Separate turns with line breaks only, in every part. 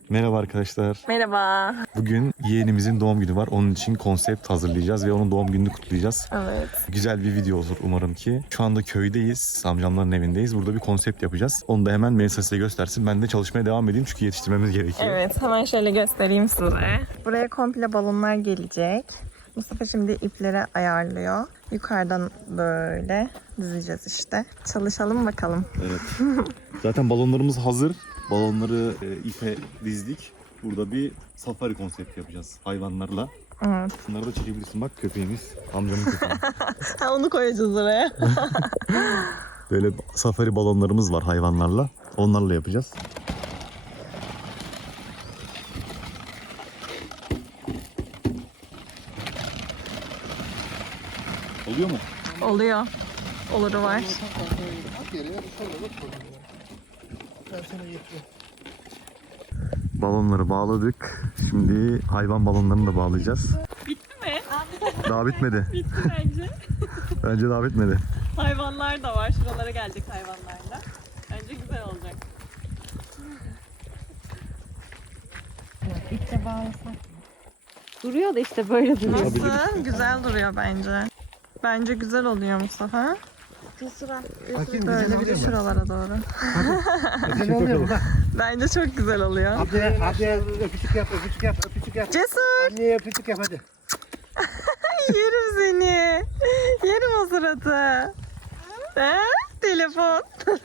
Merhaba arkadaşlar.
Merhaba.
Bugün yeğenimizin doğum günü var. Onun için konsept hazırlayacağız ve onun doğum gününü kutlayacağız.
Evet.
Güzel bir video olur umarım ki. Şu anda köydeyiz. Amcamların evindeyiz. Burada bir konsept yapacağız. Onu da hemen Melisa size göstersin. Ben de çalışmaya devam edeyim çünkü yetiştirmemiz gerekiyor.
Evet, hemen şöyle göstereyim size. Buraya komple balonlar gelecek. Mustafa şimdi ipleri ayarlıyor. Yukarıdan böyle dizeceğiz işte. Çalışalım bakalım.
Evet. Zaten balonlarımız hazır. Balonları ipe dizdik. Burada bir safari konsepti yapacağız hayvanlarla.
Evet.
Bunları da çekebilirsin. Bak köpeğimiz. Amcamın köpeği.
Ha, onu koyacağız oraya.
Böyle safari balonlarımız var hayvanlarla. Onlarla yapacağız. Oluyor mu?
Oluyor. Oluru var.
Balonları bağladık. Şimdi hayvan balonlarını da bağlayacağız.
Bitti mi?
Daha bitmedi.
Bitti bence.
Bence daha bitmedi.
Hayvanlar da var. Şuralara gelecek hayvanlarla. Bence güzel olacak.
İple bağlasak. Duruyor da işte böyle duruyor.
Nasıl? Güzel duruyor bence. Bence güzel oluyor Mustafa.
Sıra.
Böyle bir de şuralara doğru.
Güzel oluyor mu? Bak.
Bence çok güzel oluyor.
Abiye öpücük yap, öpücük yap, öpücük yap.
Cesur!
Anneye öpücük yap hadi.
Yerim seni. Yerim o suratı. He? Telefon.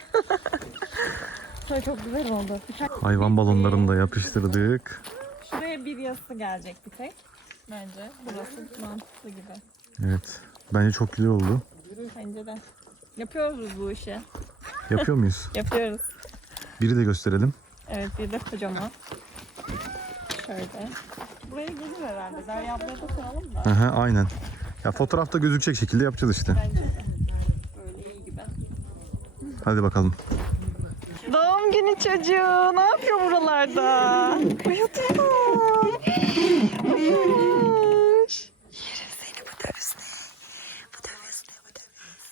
Çok güzel oldu.
Hayvan balonlarını da yapıştırdık.
Şuraya bir yası gelecek bir tek. Bence. Burası mantıklı gibi.
Evet. Bence çok güzel oldu.
Bence de. Yapıyoruz bu işi.
Yapıyor muyuz?
Yapıyoruz.
Biri de gösterelim.
Evet, bir de kocaman. Şöyle. Buraya gelir herhalde. Derya ablaya da soralım da.
Aha, aynen. Ya fotoğrafta gözükecek şekilde yapacağız işte.
Bence de. Böyle iyi gibi.
Hadi bakalım.
Doğum günü çocuğu. Ne yapıyor buralarda? Uyutuyor. Uyumuş. Yerim seni bu dövizle. Bu dövizle, bu döviz.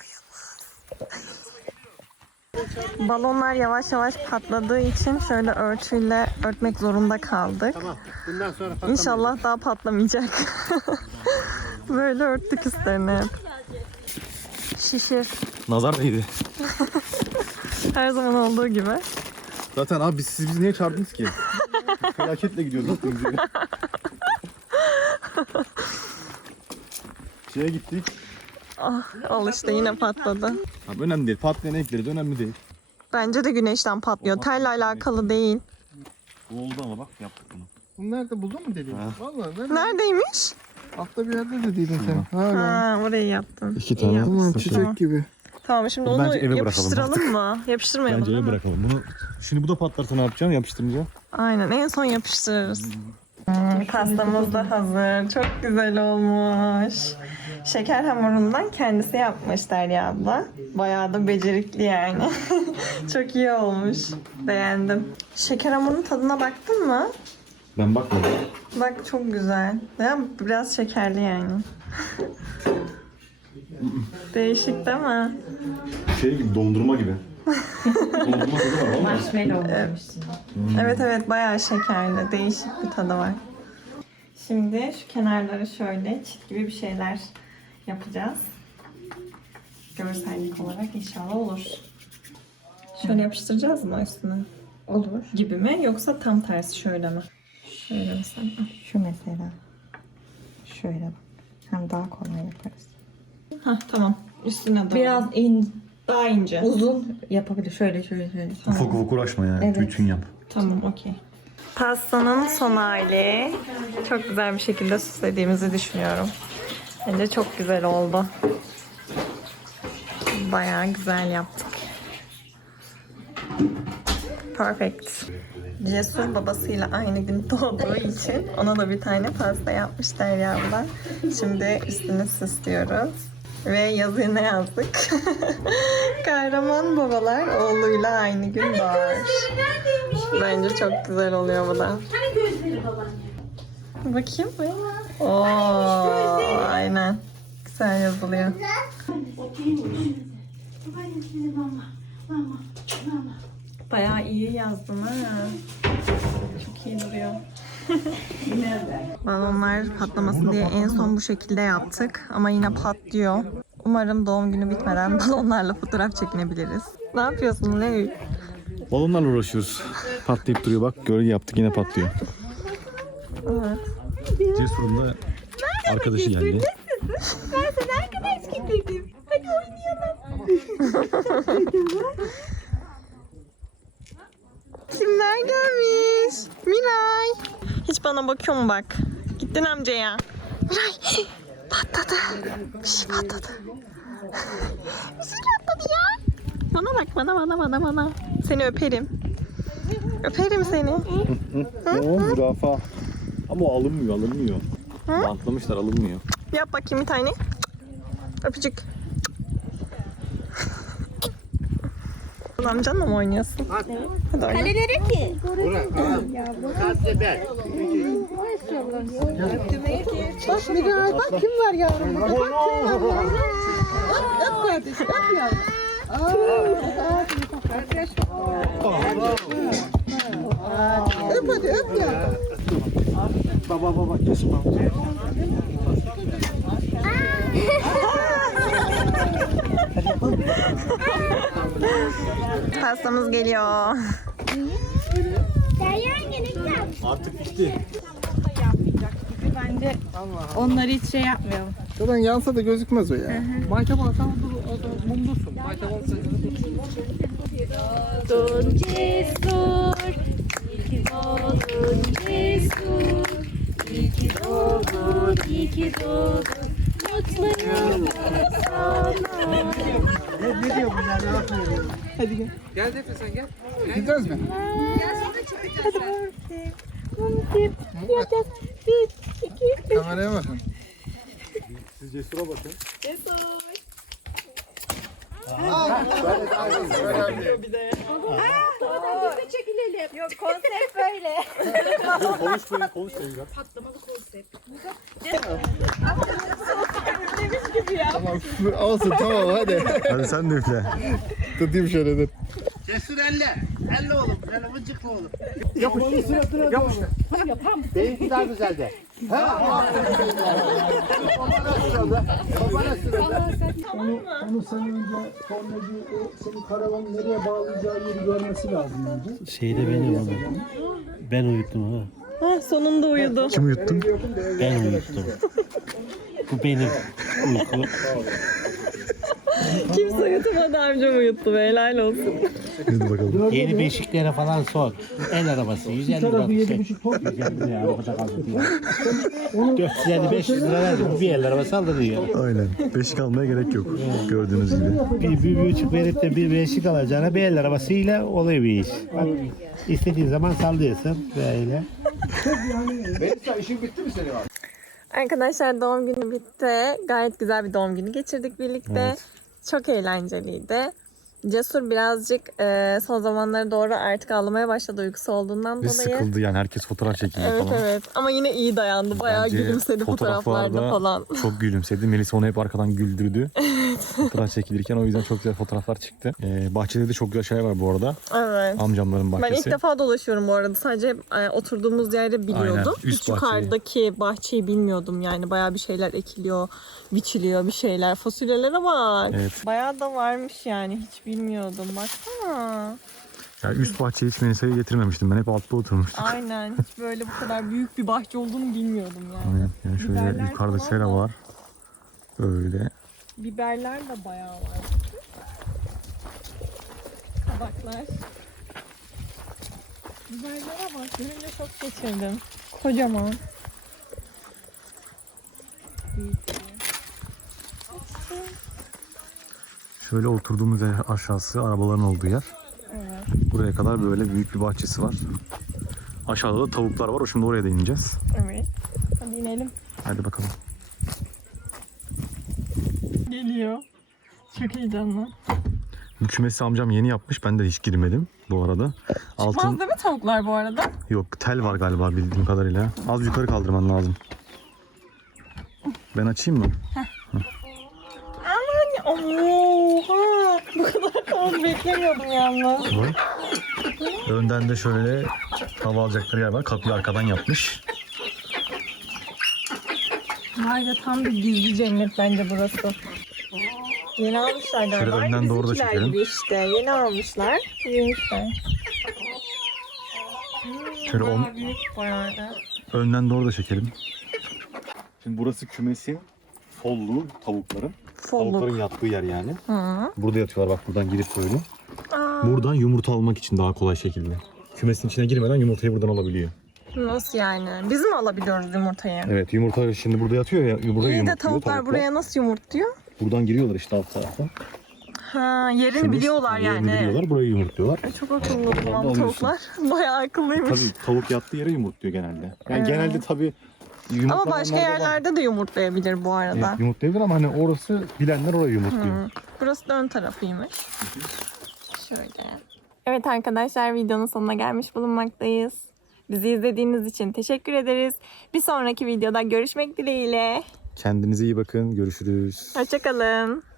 Uyumaz. Balonlar yavaş yavaş patladığı için şöyle örtüyle örtmek zorunda kaldık.
Tamam. Bundan sonra patlamayacak.
İnşallah daha patlamayacak. Böyle örttük üstlerine hep. Şişir.
Nazar değdi.
Her zaman olduğu gibi.
Zaten abi siz bizi niye çağırdınız ki? Felaketle gidiyoruz zaten. Şeye gittik.
Al işte yine patladı.
Abi önemli değil. Patlayan ekleriz önemli değil.
Bence de güneşten patlıyor. Telle alakalı değil.
Bu oldu ama bak yaptık bunu.
Bunlar da buldun mu dediğin?
Ha.
Vallahi nerede?
Neredeymiş?
Altta bir yerde dediydin sen. Ha.
Ha, orayı yaptın.
İki
İyi
tane.
yapmışsın.
Tamam
Şey.
çiçek gibi.
Tamam şimdi
Bunu
onu
bence eve bırakalım
yapıştıralım mı? Yapıştırmayalım
Bence
değil
eve
mi?
bırakalım. Bunu şimdi bu da patlarsa ne yapacaksın? Yapıştırınca.
Aynen en son yapıştırırız. Pastamız da hazır. Çok güzel olmuş. Şeker hamurundan kendisi yapmış Derya abla. Bayağı da becerikli yani. Çok iyi olmuş. Beğendim. Şeker hamurunun tadına baktın mı?
Ben bakmadım.
Bak çok güzel. Ya biraz şekerli yani. Değişik değil mi?
Şey gibi dondurma gibi. Dondurma tadı var ama.
Marshmallow olmuşsun.
Evet evet bayağı şekerli. Değişik bir tadı var. Şimdi şu kenarları şöyle çit gibi bir şeyler yapacağız. Görsellik olarak inşallah olur. Şöyle yapıştıracağız mı üstüne?
Olur.
Gibi mi yoksa tam tersi şöyle mi? Şöyle mesela.
Şu mesela. Şöyle bak. Hem daha kolay yaparız.
Hah tamam. Üstüne doğru.
Biraz
daha ince.
uzun yapabilir. Şöyle şöyle şöyle.
Ufak ufak uğraşma yani.
Evet.
Bütün yap.
Tamam okey. Pastanın son hali. Çok güzel bir şekilde süslediğimizi düşünüyorum. Bence çok güzel oldu. Bayağı güzel yaptık. Perfect. Cesur babasıyla aynı gün doğduğu için ona da bir tane pasta yapmış Derya abla. Şimdi üstünü süslüyoruz. Ve yazıyı ne yazdık? Kahraman babalar oğluyla aynı gün doğar. Bence çok güzel oluyor bu da. Bakayım. Oo, aynen. Güzel yazılıyor. Bayağı iyi yazdım ha. Çok duruyor. Balonlar patlamasın diye en son bu şekilde yaptık. Ama yine patlıyor. Umarım doğum günü bitmeden balonlarla fotoğraf çekinebiliriz. Ne yapıyorsun Leyl?
Balonlarla uğraşıyoruz. Patlayıp duruyor bak. Gölge yaptık yine patlıyor.
Evet.
Cesur'un da arkadaşı geldi.
Ben sana arkadaş getirdim. Hadi oynayalım. Kimler gelmiş? Miray. Hiç bana bakıyor mu bak? Gittin amcaya. Miray. Patladı. Bir şey patladı. Bir şey patladı ya. Bana bak bana. Seni öperim. Öperim seni.
O zürafa. Ama o alınmıyor. Bantlamışlar alınmıyor.
Yap bakayım bir tane. Öpücük. Amcanla mı oynuyorsun? Hadi oyna.
Kalelere ki.
Bak Mira, bak kim var yavrum? Bak kim var? Öp kardeşim, öp yavrum. Öp hadi, öp yavrum. Baba, kesme.
Pastamız geliyor.
Artık bitti.
Bence onları hiç şey yapmayalım.
Şuradan yansa da gözükmez o ya. Maytap alsan mumlusun. Maytap alsan
Doğdun cesur, iyi ki doğdun cesur, iyi ki doğdun, iyi ki doğdun, mutlu yıllar sana.
Ne diyor bunlar? Ne yapıyor? Hadi gel. Gel Defne sen gel. Gideceğiz mi? Kameraya bakın.
Siz Cesur'a bakın.
Yok konsept böyle.
Konuşmayın.
Tamam, olsun tamam hadi.
Hadi sen de üfle.
Tutayım şöyle dur.
Cesur elle. Elle oğlum. Elle mıncıklı oğlum. Yapış. Yapış. Benimki daha güzeldi.
Onu sen önce tornacı senin karavanı nereye bağlayacağı yeri görmesi lazım önce.
Şeyde benim ama. Ben uyuttum ha.
Ha, sonunda uyudu.
Kim uyuttun?
Ben uyuttum. Bu benim uyku.
Kimse uyutmadı, amcam uyuttu be, helal olsun.
Hadi bakalım.
Yeni beşiklere falan sor. El arabası 150 lira.
Tarafı
Şey.
7,5 ton.
150 lira arabada kaldı diyor. 450-500 lira verdim. Bir el arabası aldı diyor.
Aynen. Beşik almaya gerek yok. Gördüğünüz gibi.
Bir buçuk verip de bir beşik alacağına bir el arabasıyla oluyor bir iş. Bak, istediğin zaman sallıyorsun böyle.
Melisa işin bitti mi senin abi?
Arkadaşlar doğum günü bitti. Gayet güzel bir doğum günü geçirdik birlikte.
Evet.
Çok eğlenceliydi. Cesur birazcık son zamanlara doğru artık ağlamaya başladı uykusu olduğundan
Ve
dolayı.
sıkıldı yani herkes fotoğraf çekiyor
Evet
falan.
evet ama yine iyi dayandı. Bayağı
Bence
gülümsedi fotoğraflarda falan.
Çok gülümsedi. Melisa onu hep arkadan güldürdü. Fotoğraf çekilirken o yüzden çok güzel fotoğraflar çıktı. Bahçede de çok güzel şeyler var bu arada.
Evet.
Amcamların bahçesi.
Ben ilk defa dolaşıyorum bu arada. Sadece oturduğumuz yeri biliyordum.
Aynen, üst
Hiç yukarıdaki bahçeyi bilmiyordum yani. Bayağı bir şeyler ekiliyor, biçiliyor bir şeyler. Fasulyelere bak.
Evet.
Bayağı da varmış yani. Hiç bilmiyordum. Baksana.
Ya üst bahçeye hiç Melisa'yı getirmemiştim. Ben hep altta oturmuştum.
Aynen. Hiç böyle bu kadar büyük bir bahçe olduğunu bilmiyordum yani.
Aynen. Yani şöyle
Biberler
yukarıda
falan
sera
da.
var. Böyle.
Biberler de bayağı var. Kabaklar. Biberlere bak. Görünce çok geçirdim. Kocaman.
Şöyle oturduğumuz yer aşağısı arabaların olduğu yer.
Evet.
Buraya kadar böyle büyük bir bahçesi var. Aşağıda da tavuklar var. Şimdi oraya da ineceğiz.
Evet. Hadi inelim.
Hadi bakalım.
Geliyor. Çok heyecanlı.
Bu kümesi amcam yeni yapmış. Ben de hiç girmedim bu arada.
Çıkmaz değil mi tavuklar bu arada?
Yok, tel var galiba bildiğim kadarıyla. Az yukarı kaldırman lazım. Ben açayım mı?
Oha! Bu kadar kalın beklemiyordum yalnız.
Bak. Önden de şöyle hava alacakları yer var. Kapıyı arkadan yapmış.
Vay be, tam bir gizli cennet bence burası. Yeni almışlar galiba.
Şöyle önden doğru da
Bizimkiler
çekelim.
gibi işte. Yeni almışlar. Büyümüşler.
Şöyle
Bayağı büyük bayağı da.
önden doğru da çekelim. Şimdi burası kümesin folluğu tavukların. Tavukların
Folluk.
yattığı yer yani.
Hı.
Burada yatıyorlar bak, buradan girip böyle.
Aa,
Buradan yumurta almak için daha kolay şekilde. Kümesin içine girmeden yumurtayı buradan alabiliyor.
nasıl yani? Biz mi alabiliyoruz yumurtayı?
Evet, yumurta şimdi burada yatıyor ya. Burada
İyi de
yumurtluyor
tavuklar buraya nasıl yumurtluyor?
Buradan giriyorlar işte alt taraftan.
Ha, yerini
Kümes,
biliyorlar
yerini
yani.
biliyorlar, burayı yumurtluyorlar.
Çok akıllı o zaman
Alıyorsun.
tavuklar. Bayağı akıllıymış.
Tabii tavuk yattığı yere yumurtluyor genelde. Yani
Evet.
genelde tabii
Ama
yumurtlayanlar
başka
da var.
yerlerde de yumurtlayabilir bu arada.
Evet, yumurtlayabilir ama hani orası bilenler orayı yumurtluyor.
Hı. Burası da ön tarafıymış. Şöyle. Evet arkadaşlar, videonun sonuna gelmiş bulunmaktayız. Bizi izlediğiniz için teşekkür ederiz. Bir sonraki videoda görüşmek dileğiyle.
Kendinize iyi bakın. Görüşürüz.
Hoşça kalın.